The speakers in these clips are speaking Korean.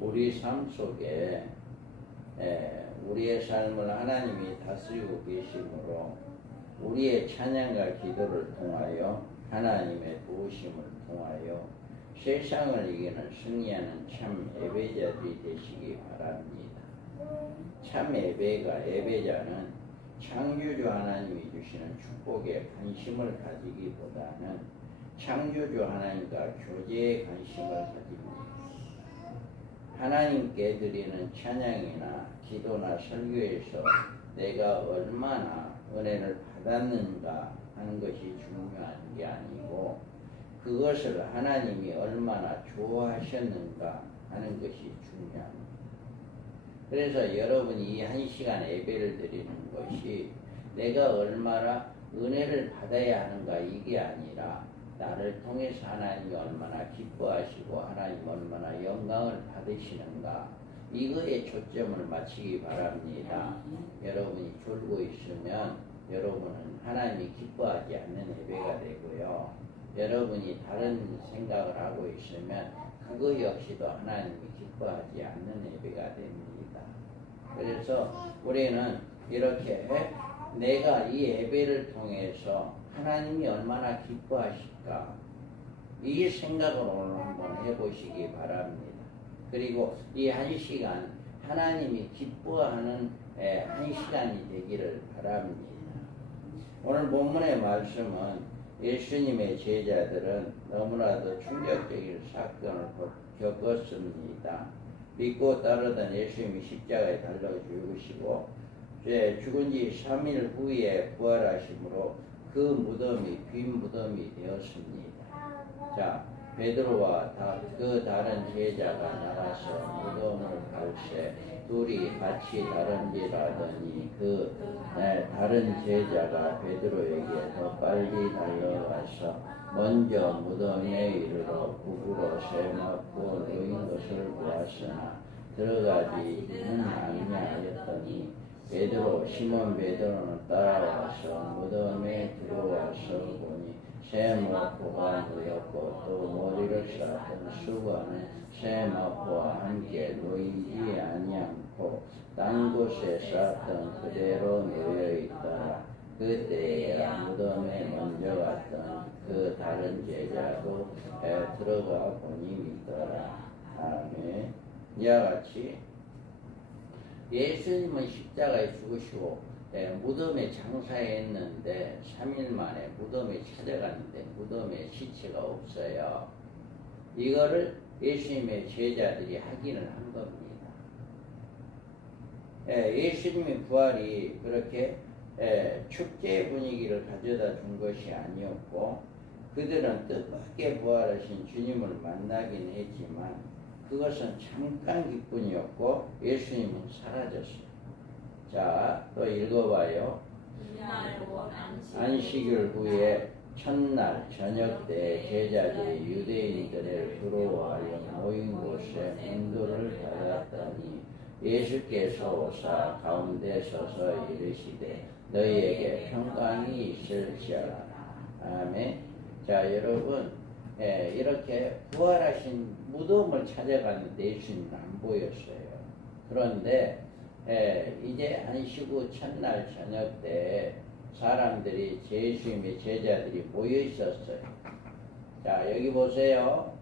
우리 삶 속에 우리의 삶을 하나님이 다스리고 계시므로 우리의 찬양과 기도를 통하여 하나님의 도우심을 통하여 세상을 이기는 승리하는 참 예배자들이 되시기 바랍니다. 참 예배자는 창조주 하나님이 주시는 축복에 관심을 가지기보다는 창조주 하나님과 교제에 관심을 가집니다. 하나님께 드리는 찬양이나 기도나 설교에서 내가 얼마나 은혜를 받았는가 하는 것이 중요한 게 아니고 그것을 하나님이 얼마나 좋아하셨는가 하는 것이 중요합니다. 그래서 여러분이 이 한 시간 예배를 드리는 것이 내가 얼마나 은혜를 받아야 하는가 이게 아니라 나를 통해서 하나님이 얼마나 기뻐하시고 하나님 얼마나 영광을 받으시는가 이거에 초점을 맞추기 바랍니다. 여러분이 졸고 있으면 여러분은 하나님이 기뻐하지 않는 예배가 되고요. 여러분이 다른 생각을 하고 있으면 그거 역시도 하나님이 기뻐하지 않는 예배가 됩니다. 그래서 우리는 이렇게 내가 이 예배를 통해서 하나님이 얼마나 기뻐하실까 이 생각을 오늘 한번 해보시기 바랍니다. 그리고 이 한 시간 하나님이 기뻐하는 한 시간이 되기를 바랍니다. 오늘 본문의 말씀은 예수님의 제자들은 너무나도 충격적인 사건을 겪었습니다. 믿고 따르던 예수님이 십자가에 달려 죽으시고 죽은 지 3일 후에 부활하심으로 그 무덤이 빈 무덤이 되었습니다. 자, 베드로와 그 다른 제자가 나가서 무덤을 갈새 둘이 같이 다른지라더니 그 다른 제자가 베드로에게 더 빨리 달려가서 먼저 무덤에 이르러 북으로 쇠 맞고 누인 것을 보았으나 들어가지는 아니하였더니 시몬 베드로는 따라와서 무덤에 들어와서 보니 쇠 마포가 놓였고 또 머리를 쌓던 수건은 쇠 마포와 함께 놓이지 아니하고 딴 곳에 쌓던 그대로 놓여있더라. 그때에 무덤에 먼저 갔던 그 다른 제자도 들어가 보니 믿더라. 아멘. 이와 같이 예수님은 십자가에 죽으시고 무덤에 장사했는데 3일 만에 무덤에 찾아갔는데 무덤에 시체가 없어요. 이거를 예수님의 제자들이 확인을 한 겁니다. 예수님의 부활이 그렇게 축제 분위기를 가져다 준 것이 아니었고 그들은 뜻밖의 부활하신 주님을 만나긴 했지만 그것은 잠깐 기쁨이었고 예수님은 사라졌어요. 자, 또 읽어봐요. 안식일 후에 첫날 저녁 때 제자들이 유대인들을 부러워하여 모인 곳에 인도를 받았더니 예수께서 오사 가운데 서서 이르시되 너희에게 평강이 있을지어다. 아멘. 자, 여러분 이렇게 부활하신 무덤을 찾아갔는데 예수님은 안 보였어요. 그런데 이제 안식 후 첫날 저녁 때 사람들이 예수님의 제자들이 모여 있었어요. 자, 여기 보세요.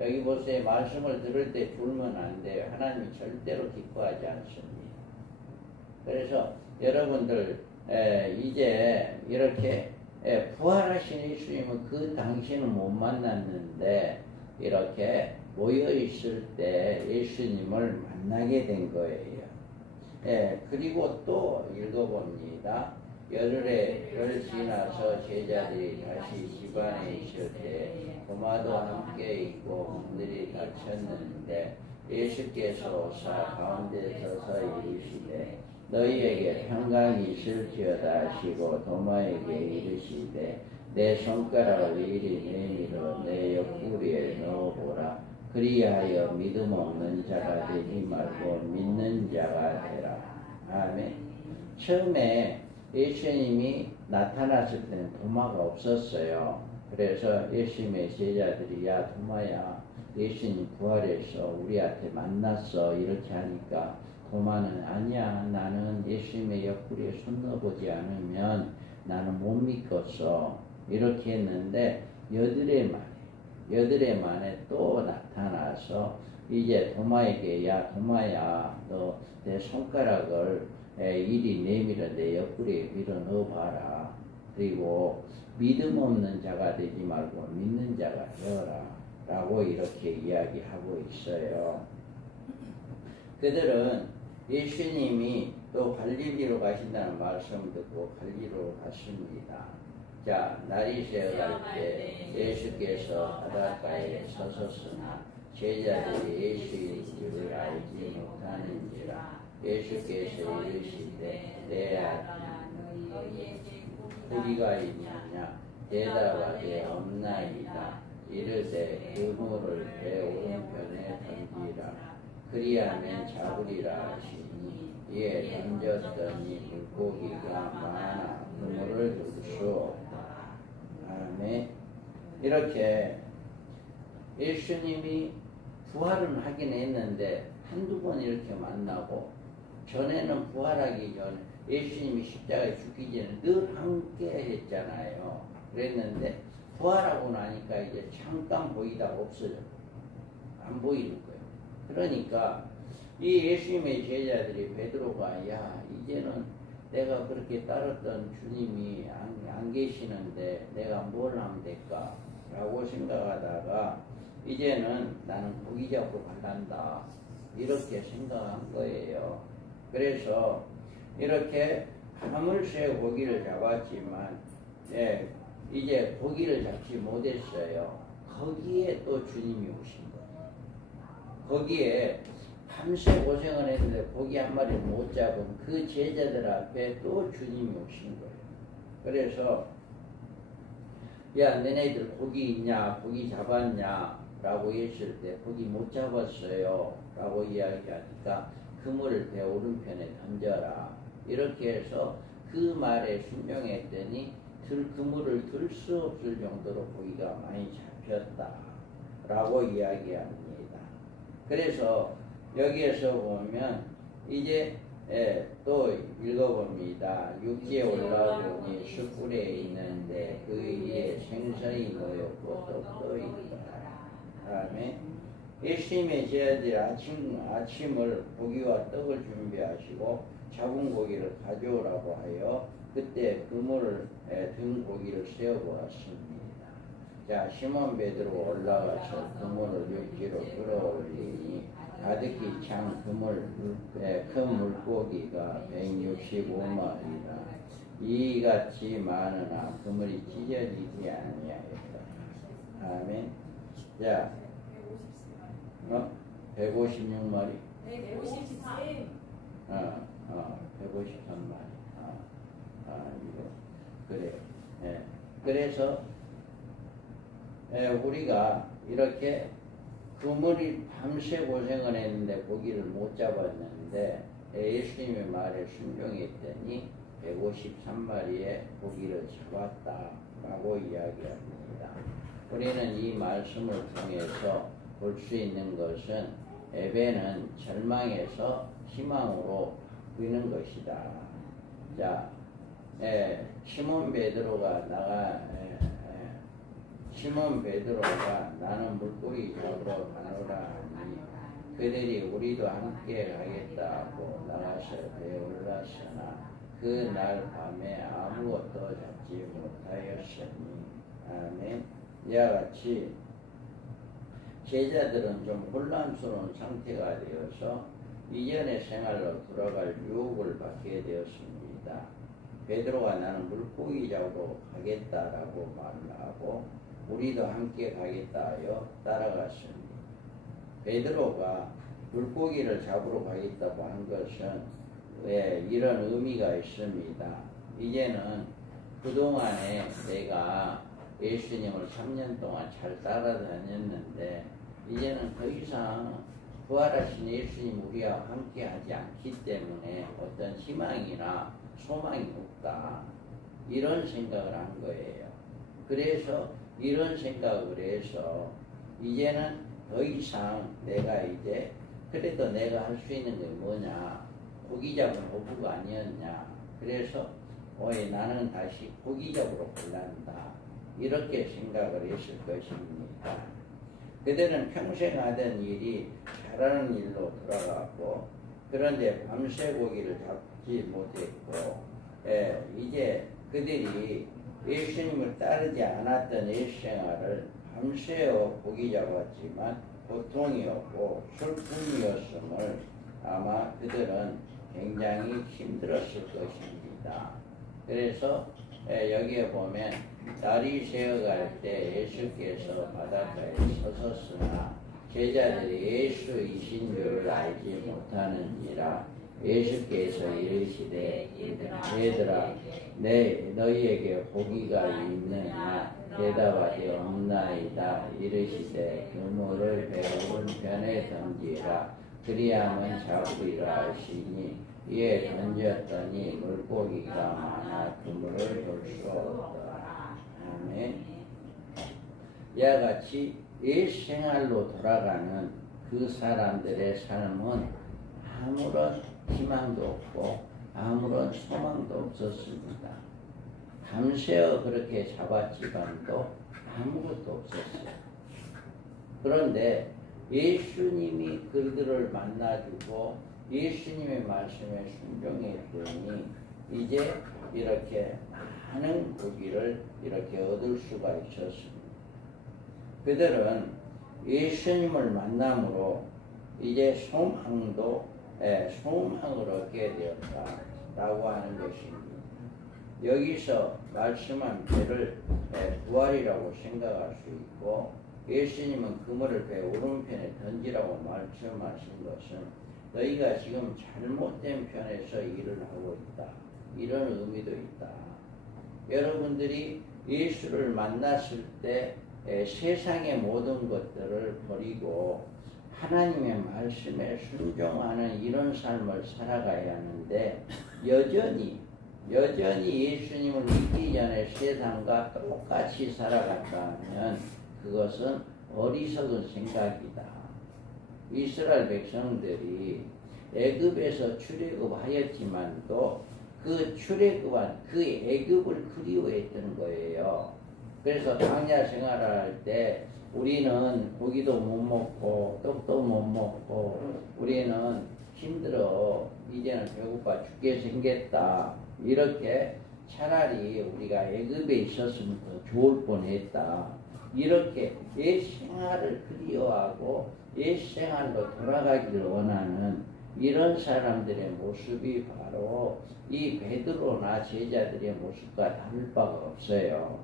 여기 보세요. 말씀을 들을 때 졸면 안 돼요. 하나님이 절대로 기뻐하지 않습니다. 그래서 여러분들 이제 이렇게 부활하신 예수님은 그 당시에는 못 만났는데 이렇게 모여 있을 때 예수님을 만나게 된 거예요. 그리고 또 읽어봅니다. 열흘 지나서 제자들이 다시 집안에 있을 때 도마도 함께 있고 문들이 닫혔는데 예수께서 오사 가운데 서서 이르시되 너희에게 평강이 있을지어다 하시고 도마에게 이르시되 내 손가락을 이리 내밀어 내 옆구리에 넣어보라. 그리하여 믿음 없는 자가 되지 말고 믿는 자가 되라. 아멘. 처음에 예수님이 나타났을 때는 도마가 없었어요. 그래서 예수님의 제자들이 야 도마야 예수님 부활해서 우리한테 만났어 이렇게 하니까 도마는 아니야 나는 예수님의 옆구리에 손 넣어보지 않으면 나는 못 믿겠어 이렇게 했는데 여드레 만에 또 나타나서 이제 도마에게 야 도마야 너 내 손가락을 이리 내밀어 내 옆구리에 밀어 넣어봐라. 그리고 믿음 없는 자가 되지 말고 믿는 자가 되어라 라고 이렇게 이야기하고 있어요. 그들은 예수님이 또 갈릴리로 가신다는 말씀 듣고 갈릴리로 갔습니다. 자, 날이 새어갈 때 예수께서 바닷가에 서섰으나 제자들이 예수인 줄을 알지 못하는지라. 예수께서 이르시되 내 아들아 너희에게 고기가 있느냐 대답하되 없나이다. 이르되 그물을 배 오른편에 던지라. 그리하면 잡으리라 하시니 이에 던졌더니 물고기가 많아 그물을 들 수 없다. 아멘. 이렇게 예수님이 부활은 하긴 했는데 한두 번 이렇게 만나고 전에는 부활하기 전에 예수님이 십자가에 죽기 전에 늘 함께 했잖아요. 그랬는데 부활하고 나니까 이제 잠깐 보이다가 없어졌고 안 보이는 거예요. 그러니까 이 예수님의 제자들이 베드로가 야 이제는 내가 그렇게 따랐던 주님이 안 계시는데 내가 뭘 하면 될까 라고 생각하다가 이제는 나는 고기 잡으러 간단다 이렇게 생각한 거예요. 그래서 이렇게 화물새 고기를 잡았지만 이제 고기를 잡지 못했어요. 거기에 또 주님이 오신 거예요. 거기에 밤새 고생을 했는데 고기 한 마리 못 잡은 그 제자들 앞에 또 주님이 오신 거예요. 그래서 야 너네들 고기 있냐 고기 잡았냐 라고 했을 때 고기 못 잡았어요 라고 이야기하니까 그물을 배 오른편에 던져라 이렇게 해서 그 말에 순종했더니 그물을 들 수 없을 정도로 고기가 많이 잡혔다 라고 이야기합니다. 그래서 여기에서 보면 이제 또 읽어봅니다. 육지에 올라오니 숯불에 있는데 그 위에 생선이 모였고 떡도 있더라. 다음에 예수님의 제자들이 아침을 고기와 떡을 준비하시고 잡은 고기를 가져오라고 하여 그때 그물을 든 고기를 세워보았습니다. 자, 시몬 베드로가 올라가서 그물을 육지로 끌어올리니 가득히 찬 큰 물고기가 165마리라. 이같이 많으나 그물이 찢어지지 아니하였다. 아멘. 자, 156마리. 153. 153마리. 이거 그래요. 그래서 우리가 이렇게 그물이 밤새 고생을 했는데 고기를 못 잡았는데 예수님의 말에 순종했더니 153마리의 고기를 잡았다라고 이야기합니다. 우리는 이 말씀을 통해서 볼 수 있는 것은 예배는 절망에서 희망으로 바뀌는 것이다. 자, 시몬 베드로가 나는 물고기 잡으러 가노라 하니 그들이 우리도 함께 가겠다고 나가서 배에 올랐으나 그날 밤에 아무것도 잡지 못하였으니. 아멘. 이와 같이 제자들은 좀 혼란스러운 상태가 되어서 이전의 생활로 돌아갈 유혹을 받게 되었습니다. 베드로가 나는 물고기 잡으러 가겠다라고 말을 하고 우리도 함께 가겠다 하여 따라갔습니다. 베드로가 물고기를 잡으러 가겠다고 한 것은 이런 의미가 있습니다. 이제는 그동안에 내가 예수님을 3년 동안 잘 따라다녔는데 이제는 더 이상 부활하신 예수님 우리와 함께 하지 않기 때문에 어떤 희망이나 소망이 없다. 이런 생각을 한 거예요. 그래서 이런 생각을 해서 이제는 더 이상 내가 이제 그래도 내가 할 수 있는 게 뭐냐, 고기 잡은 어부가 아니었냐. 그래서 나는 다시 고기적으로 골란다, 이렇게 생각을 했을 것입니다. 그들은 평생 하던 일이 잘하는 일로 돌아갔고, 그런데 밤새 고기를 잡지 못했고, 이제 그들이 예수님을 따르지 않았던 일생활을 밤새워 고기 잡았지만 고통이었고 슬픔이었음을 아마 그들은 굉장히 힘들었을 것입니다. 그래서 여기에 보면 날이 새어갈 때 예수께서 바닷가에 서섰으나 제자들이 예수이신 줄을 알지 못하는지라. 예수께서 이르시되 얘들아 너희에게 고기가 있느냐. 대답하되 없나이다. 이르시되 그물을 배 오른편에 던지라. 그리하면 잡으리라 하시니 이에 던졌더니 물고기가 많아 그물을 돌 수 없더라. 아멘. 이와 같이 일생활로 돌아가는 그 사람들의 삶은 아무런 희망도 없고 아무런 소망도 없었습니다. 밤새워 그렇게 잡았지만도 아무것도 없었어요. 그런데 예수님이 그들을 만나주고 예수님의 말씀에 순종했더니 이제 이렇게 많은 고기를 이렇게 얻을 수가 있었습니다. 그들은 예수님을 만남으로 이제 소망을 얻게 되었다라고 하는 것입니다. 여기서 말씀한 배를 부활이라고 생각할 수 있고, 예수님은 그물을 배 오른편에 던지라고 말씀하신 것은 너희가 지금 잘못된 편에서 일을 하고 있다, 이런 의미도 있다. 여러분들이 예수를 만났을 때 세상의 모든 것들을 버리고 하나님의 말씀에 순종하는 이런 삶을 살아가야 하는데, 여전히 예수님을 믿기 전에 세상과 똑같이 살아간다면 그것은 어리석은 생각이다. 이스라엘 백성들이 애굽에서 출애굽하였지만도 그 출애굽한 그 애굽을 그리워했던 거예요. 그래서 광야 생활할 때 우리는 고기도 못 먹고 떡도 못 먹고 우리는 힘들어, 이제는 배고파 죽게 생겼다, 이렇게 차라리 우리가 애굽에 있었으면 더 좋을 뻔했다, 이렇게 옛 생활을 그리워하고 옛 생활로 돌아가기를 원하는 이런 사람들의 모습이 바로 이 베드로나 제자들의 모습과 다를 바가 없어요.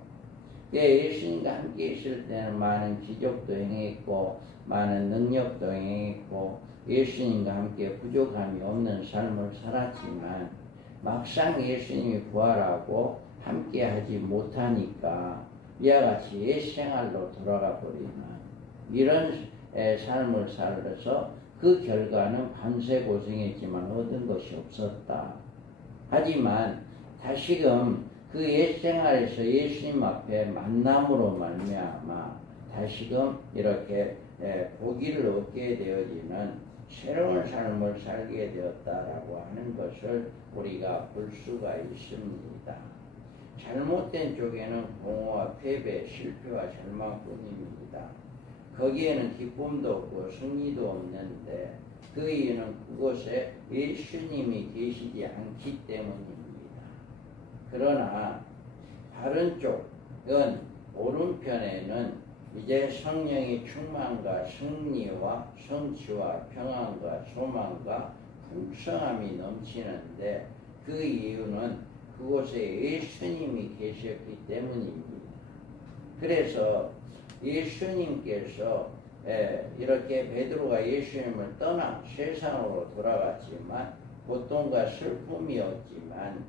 예수님과 함께 있을 때는 많은 기적도 행했고 많은 능력도 행했고 예수님과 함께 부족함이 없는 삶을 살았지만 막상 예수님이 부활하고 함께 하지 못하니까 이와 같이 옛 생활로 돌아가 버리는 이런 삶을 살아서 그 결과는 밤새 고생했지만 얻은 것이 없었다. 하지만 다시금 그 옛 생활에서 예수님 앞에 만남으로 말미암아 다시금 이렇게 보기를 얻게 되어지는 새로운 삶을 살게 되었다라고 하는 것을 우리가 볼 수가 있습니다. 잘못된 쪽에는 공허와 패배, 실패와 절망뿐입니다. 거기에는 기쁨도 없고 승리도 없는데 그 이유는 그곳에 예수님이 계시지 않기 때문입니다. 그러나 다른 쪽은 오른편에는 이제 성령의 충만과 승리와 성취와 평안과 소망과 풍성함이 넘치는데 그 이유는 그곳에 예수님이 계셨기 때문입니다. 그래서 예수님께서 이렇게 베드로가 예수님을 떠나 세상으로 돌아갔지만 고통과 슬픔이었지만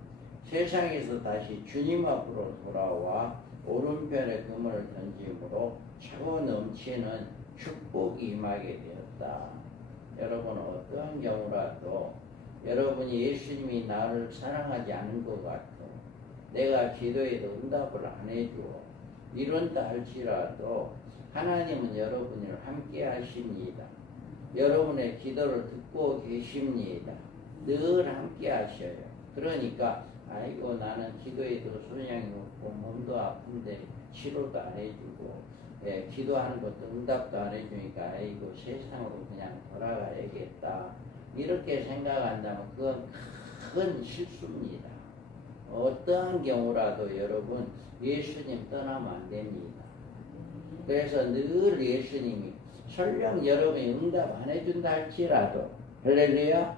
세상에서 다시 주님 앞으로 돌아와 오른편에 그물을 던짐으로 차고 넘치는 축복이 임하게 되었다. 여러분, 어떠한 경우라도 여러분이 예수님이 나를 사랑하지 않은 것 같고 내가 기도해도 응답을 안 해줘 이런다 할지라도 하나님은 여러분을 함께 하십니다. 여러분의 기도를 듣고 계십니다. 늘 함께 하셔요. 그러니까 아이고 나는 기도에도 소양이 없고 몸도 아픈데 치료도 안 해주고 기도하는 것도 응답도 안 해주니까 아이고 세상으로 그냥 돌아가야겠다. 이렇게 생각한다면 그건 큰 실수입니다. 어떠한 경우라도 여러분 예수님 떠나면 안 됩니다. 그래서 늘 예수님이 설령 여러분이 응답 안 해준다 할지라도 할렐루야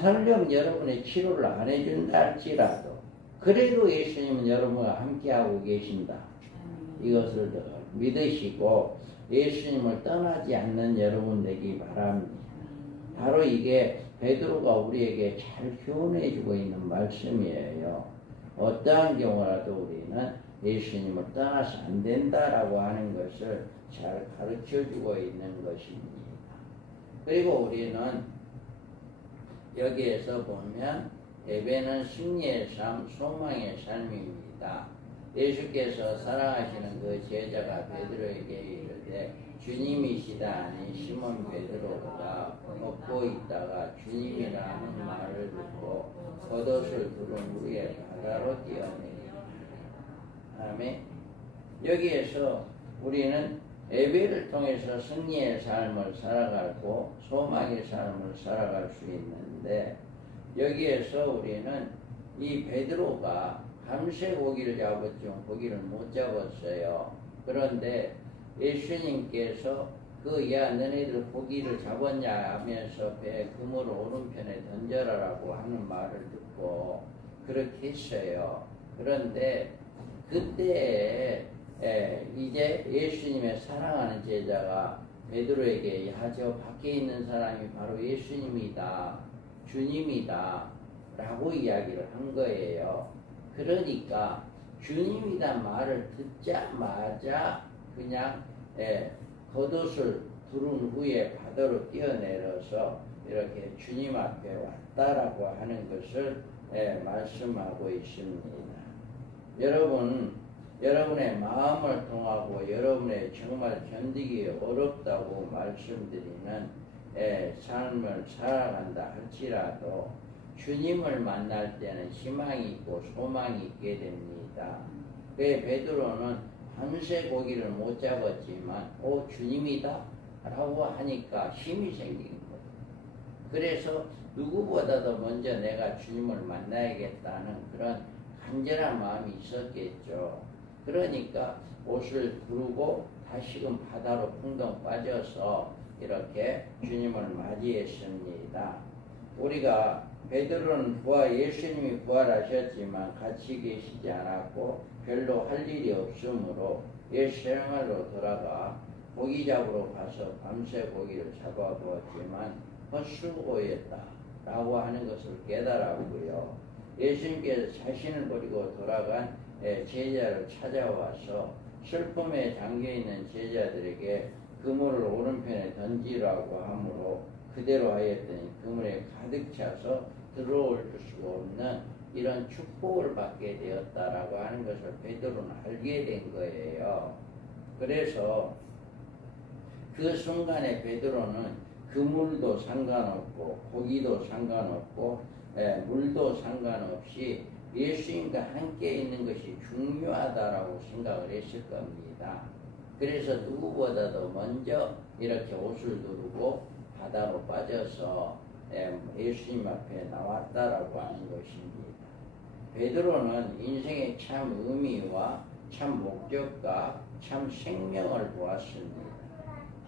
설령 여러분의 치료를 안 해준다 할지라도 그래도 예수님은 여러분과 함께하고 계신다. 이것을 믿으시고 예수님을 떠나지 않는 여러분 되기 바랍니다. 바로 이게 베드로가 우리에게 잘 교훈해주고 있는 말씀이에요. 어떠한 경우라도 우리는 예수님을 떠나서 안 된다라고 하는 것을 잘 가르쳐주고 있는 것입니다. 그리고 우리는 여기에서 보면 예배는 승리의 삶, 소망의 삶입니다. 예수께서 사랑하시는 그 제자가 베드로에게 이르되 주님이시다 하니 시몬 베드로가 먹고 있다가 주님이라는 말을 듣고 겉옷을 두른 후에 바다로 뛰어내리라. 아멘. 여기에서 우리는 예배를 통해서 승리의 삶을 살아가고 소망의 삶을 살아갈 수 있는데 여기에서 우리는 이 베드로가 밤새 고기를 잡았지만 고기를 못 잡았어요. 그런데 예수님께서 야 너네들 고기를 잡았냐 하면서 배 그물 오른편에 던져라라고 하는 말을 듣고 그렇게 했어요. 그런데 그때 이제 예수님의 사랑하는 제자가 베드로에게 야 저 밖에 있는 사람이 바로 예수님이다 주님이다 라고 이야기를 한 거예요. 그러니까 주님이다 말을 듣자마자 그냥 겉옷을 두른 후에 바다로 뛰어내려서 이렇게 주님 앞에 왔다라고 하는 것을 말씀하고 있습니다. 여러분의 마음을 통하고 여러분의 정말 견디기 어렵다고 말씀드리는 삶을 살아간다 할지라도 주님을 만날 때는 희망이 있고 소망이 있게 됩니다. 베드로는 밤새 고기를 못 잡았지만 주님이다 라고 하니까 힘이 생긴 거예요. 그래서 누구보다도 먼저 내가 주님을 만나야겠다는 그런 간절한 마음이 있었겠죠. 그러니까 옷을 두르고 다시금 바다로 풍덩 빠져서 이렇게 주님을 맞이했습니다. 우리가 베드로는 예수님이 부활하셨지만 같이 계시지 않았고 별로 할 일이 없으므로 옛 생활로 돌아가 고기 잡으러 가서 밤새 고기를 잡아보았지만 헛수고였다 라고 하는 것을 깨달았고요. 예수님께서 자신을 버리고 돌아간 제자를 찾아와서 슬픔에 잠겨있는 제자들에게 그물을 오른편에 던지라고 하므로 그대로 하였더니 그물에 가득 차서 들어올 수가 없는 이런 축복을 받게 되었다라고 하는 것을 베드로는 알게 된 거예요. 그래서 그 순간에 베드로는 그물도 상관없고 고기도 상관없고 물도 상관없이 예수님과 함께 있는 것이 중요하다라고 생각을 했을 겁니다. 그래서 누구보다도 먼저 이렇게 옷을 두르고 바다로 빠져서 예수님 앞에 나왔다라고 하는 것입니다. 베드로는 인생의 참 의미와 참 목적과 참 생명을 보았습니다.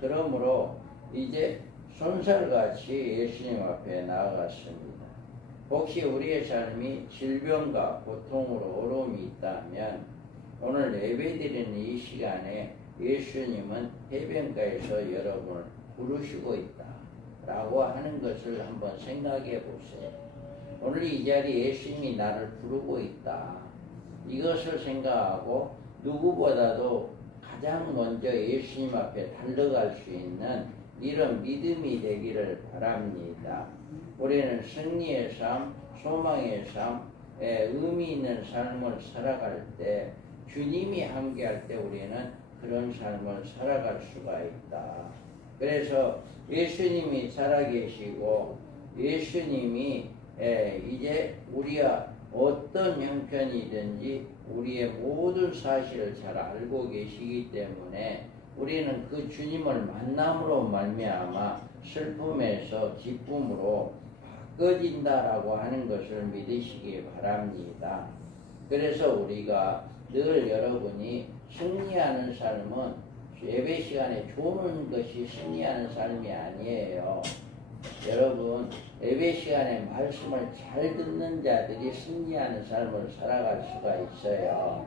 그러므로 이제 손살같이 예수님 앞에 나아갔습니다. 혹시 우리의 삶이 질병과 고통으로 어려움이 있다면 오늘 예배드리는 이 시간에 예수님은 해변가에서 여러분을 부르시고 있다 라고 하는 것을 한번 생각해 보세요. 오늘 이 자리에 예수님이 나를 부르고 있다. 이것을 생각하고 누구보다도 가장 먼저 예수님 앞에 달려갈 수 있는 이런 믿음이 되기를 바랍니다. 우리는 승리의 삶, 소망의 삶, 의미 있는 삶을 살아갈 때 주님이 함께할 때 우리는 그런 삶을 살아갈 수가 있다. 그래서 예수님이 살아계시고 예수님이 이제 우리가 어떤 형편이든지 우리의 모든 사실을 잘 알고 계시기 때문에 우리는 그 주님을 만남으로 말미암아 슬픔에서 기쁨으로 바꿔진다라고 하는 것을 믿으시기 바랍니다. 그래서 우리가 늘 여러분이 승리하는 삶은 예배 시간에 조는 것이 승리하는 삶이 아니에요. 여러분 예배 시간에 말씀을 잘 듣는 자들이 승리하는 삶을 살아갈 수가 있어요.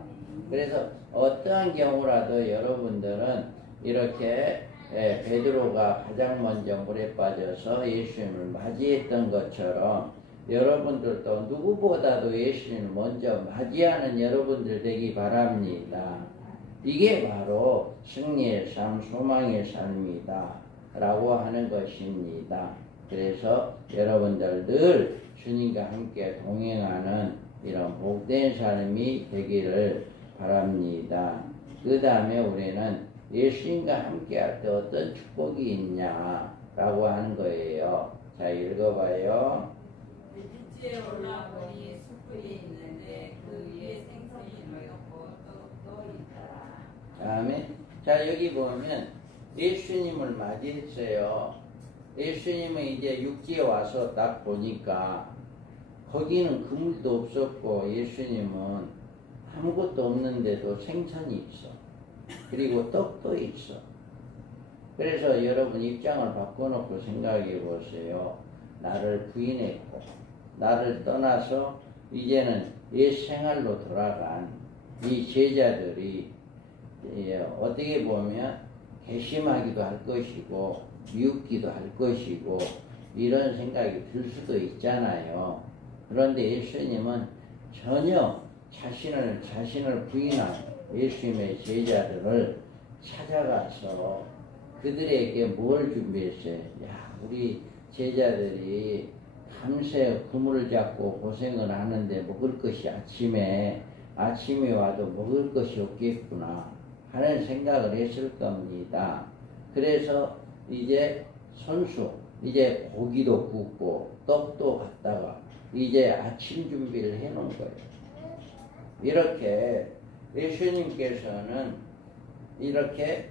그래서 어떠한 경우라도 여러분들은 이렇게 베드로가 가장 먼저 물에 빠져서 예수님을 맞이했던 것처럼 여러분들도 누구보다도 예수님을 먼저 맞이하는 여러분들 되기 바랍니다. 이게 바로 승리의 삶, 소망의 삶이다 라고 하는 것입니다. 그래서 여러분들 늘 주님과 함께 동행하는 이런 복된 삶이 되기를 바랍니다. 그 다음에 우리는 예수님과 함께 할 때 어떤 축복이 있냐라고 하는 거예요. 자, 읽어봐요. 육지에 올라오니 숯불이 있는데 그 위에 생선이 놓였고 떡도 있더라. 다음에 자 여기 보면 예수님을 맞이했어요. 예수님은 이제 육지에 와서 딱 보니까 거기는 그물도 없었고 예수님은 아무것도 없는데도 생선이 있어. 그리고 떡도 있어. 그래서 여러분 입장을 바꿔놓고 생각해 보세요. 나를 부인했고 나를 떠나서 이제는 옛 생활로 돌아간 이 제자들이 어떻게 보면 괘씸하기도 할 것이고 미웃기도 할 것이고 이런 생각이 들 수도 있잖아요. 그런데 예수님은 전혀 자신을 부인한 예수님의 제자들을 찾아가서 그들에게 뭘 준비했어요? 야, 우리 제자들이 밤새 그물을 잡고 고생을 하는데 먹을 것이 아침에 와도 먹을 것이 없겠구나 하는 생각을 했을 겁니다. 그래서 이제 이제 고기도 굽고 떡도 갖다가 이제 아침 준비를 해 놓은 거예요. 이렇게 예수님께서는 이렇게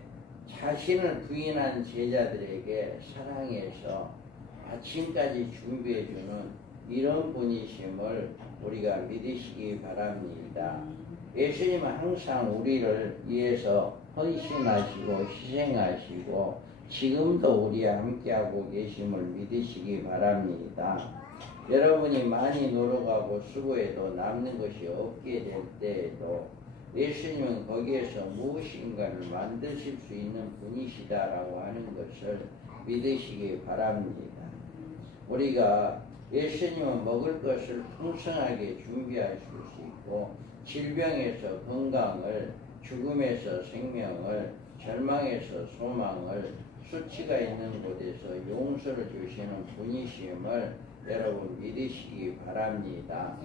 자신을 부인한 제자들에게 사랑해서 아침까지 준비해주는 이런 분이심을 우리가 믿으시기 바랍니다. 예수님은 항상 우리를 위해서 헌신하시고 희생하시고 지금도 우리와 함께하고 계심을 믿으시기 바랍니다. 여러분이 많이 놀아가고 수고해도 남는 것이 없게 될 때에도 예수님은 거기에서 무엇인가를 만드실 수 있는 분이시다라고 하는 것을 믿으시기 바랍니다. 우리가 예수님은 먹을 것을 풍성하게 준비하실 수 있고 질병에서 건강을, 죽음에서 생명을, 절망에서 소망을, 수치가 있는 곳에서 용서를 주시는 분이심을 여러분 믿으시기 바랍니다.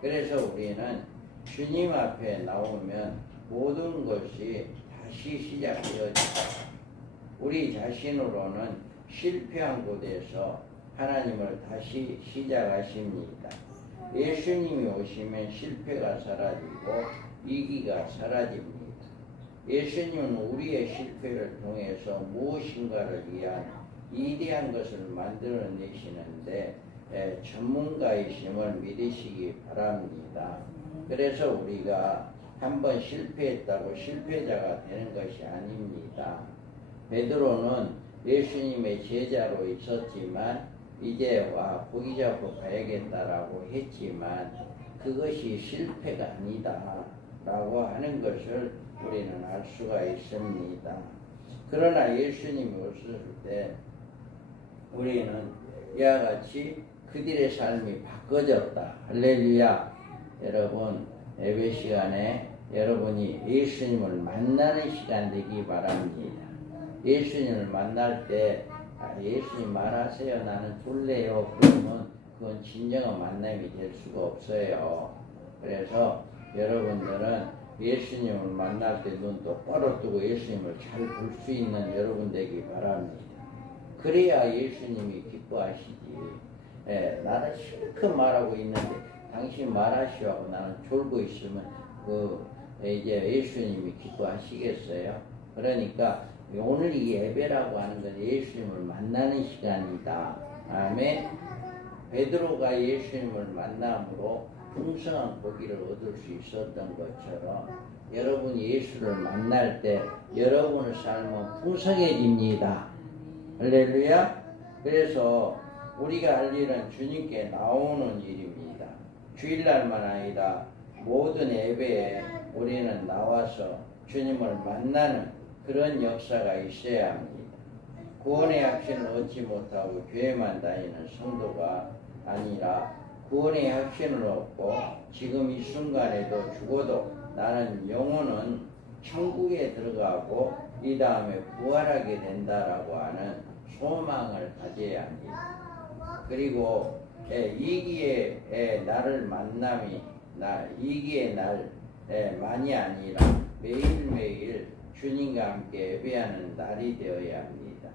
그래서 우리는 주님 앞에 나오면 모든 것이 다시 시작되어지고 우리 자신으로는 실패한 곳에서 하나님을 다시 시작하십니다. 예수님이 오시면 실패가 사라지고 위기가 사라집니다. 예수님은 우리의 실패를 통해서 무엇인가를 위한 위대한 것을 만들어내시는데 전문가이심을 믿으시기 바랍니다. 그래서 우리가 한번 실패했다고 실패자가 되는 것이 아닙니다. 베드로는 예수님의 제자로 있었지만 이제 와 고기 잡고 가야겠다라고 했지만 그것이 실패가 아니다 라고 하는 것을 우리는 알 수가 있습니다. 그러나 예수님이 오셨을 때 우리는 이와 같이 그들의 삶이 바꿔졌다. 할렐루야. 여러분 예배 시간에 여러분이 예수님을 만나는 시간 되기 바랍니다. 예수님을 만날 때 예수님 말하세요. 나는 졸래요. 그러면 그건 진정한 만남이 될 수가 없어요. 그래서 여러분들은 예수님을 만날 때 눈 똑바로 뜨고 예수님을 잘 볼 수 있는 여러분 되기 바랍니다. 그래야 예수님이 기뻐하시지. 예, 나는 실컷 말하고 있는데 당신 말하시오 나는 졸고 있으면 이제 예수님이 기뻐하시겠어요? 그러니까 오늘 이 예배라고 하는 건 예수님을 만나는 시간이다. 아멘. 베드로가 예수님을 만남으로 풍성한 고기를 얻을 수 있었던 것처럼 여러분 예수를 만날 때 여러분의 삶은 풍성해집니다. 할렐루야. 그래서 우리가 할 일은 주님께 나오는 일입니다. 주일날만 아니라 모든 예배에 우리는 나와서 주님을 만나는 그런 역사가 있어야 합니다. 구원의 확신을 얻지 못하고 교회만 다니는 성도가 아니라 구원의 확신을 얻고 지금 이 순간에도 죽어도 나는 영혼은 천국에 들어가고 이 다음에 부활하게 된다라고 하는 소망을 가져야 합니다. 그리고 이기의 나를 만남이 이기의 날만이 아니라 매일매일 주님과 함께 예배하는 날이 되어야 합니다.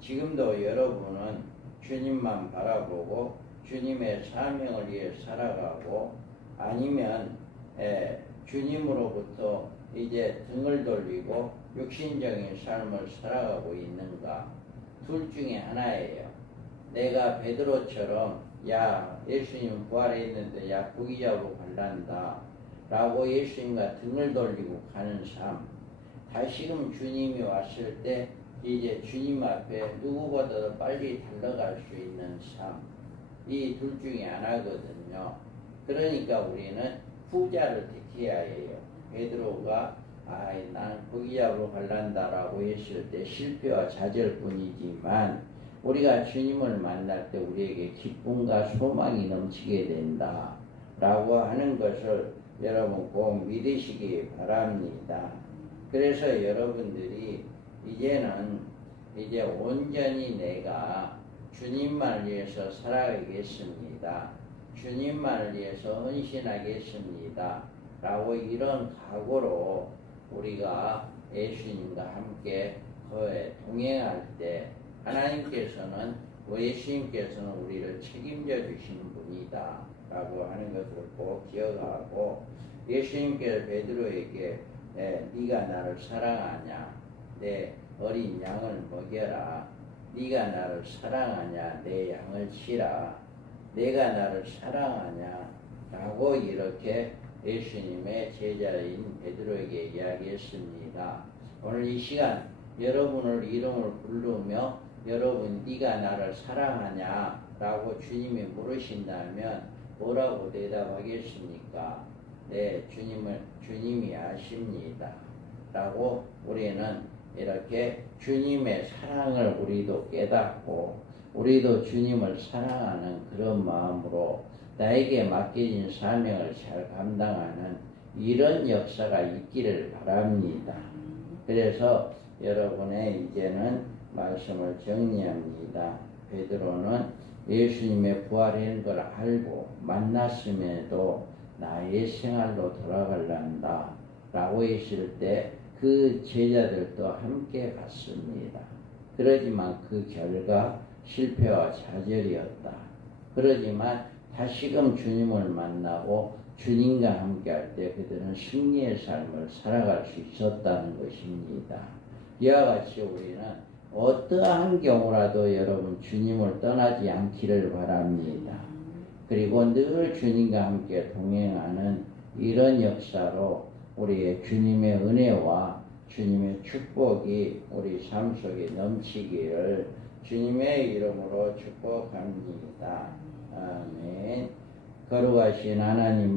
지금도 여러분은 주님만 바라보고 주님의 사명을 위해 살아가고 아니면 주님으로부터 이제 등을 돌리고 육신적인 삶을 살아가고 있는가? 둘 중에 하나예요. 내가 베드로처럼 야 예수님 부활했는데 야 고기 잡으러 갈란다 라고 예수님과 등을 돌리고 가는 삶, 다시금 주님이 왔을 때 이제 주님 앞에 누구보다도 빨리 달려갈 수 있는 삶, 이 둘 중에 하나거든요. 그러니까 우리는 후자를 택해야 해요. 베드로가 나는 고기 잡으러 갈란다라고 했을 때 실패와 좌절뿐이지만 우리가 주님을 만날 때 우리에게 기쁨과 소망이 넘치게 된다 라고 하는 것을 여러분 꼭 믿으시기 바랍니다. 그래서 여러분들이 이제 온전히 내가 주님만을 위해서 살아가겠습니다. 주님만을 위해서 헌신하겠습니다 라고 이런 각오로 우리가 예수님과 함께 동행할 때 하나님께서는 예수님께서는 우리를 책임져 주시는 분이다 라고 하는 것을 꼭 기억하고 예수님께서 베드로에게 네가 나를 사랑하냐 내 어린 양을 먹여라 네가 나를 사랑하냐 내 양을 치라 내가 나를 사랑하냐 라고 이렇게 예수님의 제자인 베드로에게 이야기했습니다. 오늘 이 시간 여러분을 이름을 부르며 여러분 네가 나를 사랑하냐 라고 주님이 물으신다면 뭐라고 대답하겠습니까? 네, 주님이 아십니다 라고 우리는 이렇게 주님의 사랑을 우리도 깨닫고 우리도 주님을 사랑하는 그런 마음으로 나에게 맡겨진 사명을 잘 감당하는 이런 역사가 있기를 바랍니다. 그래서 여러분의 이제는 말씀을 정리합니다. 베드로는 예수님의 부활한 걸 알고 만났음에도 나의 생활로 돌아가려한다 라고 했을 때 그 제자들도 함께 갔습니다. 그러지만 그 결과 실패와 좌절이었다. 그러지만 다시금 주님을 만나고 주님과 함께 할 때 그들은 승리의 삶을 살아갈 수 있었다는 것입니다. 이와 같이 우리는 어떠한 경우라도 여러분 주님을 떠나지 않기를 바랍니다. 그리고 늘 주님과 함께 동행하는 이런 역사로 우리의 주님의 은혜와 주님의 축복이 우리 삶 속에 넘치기를 주님의 이름으로 축복합니다. 아멘. 거룩하신 하나님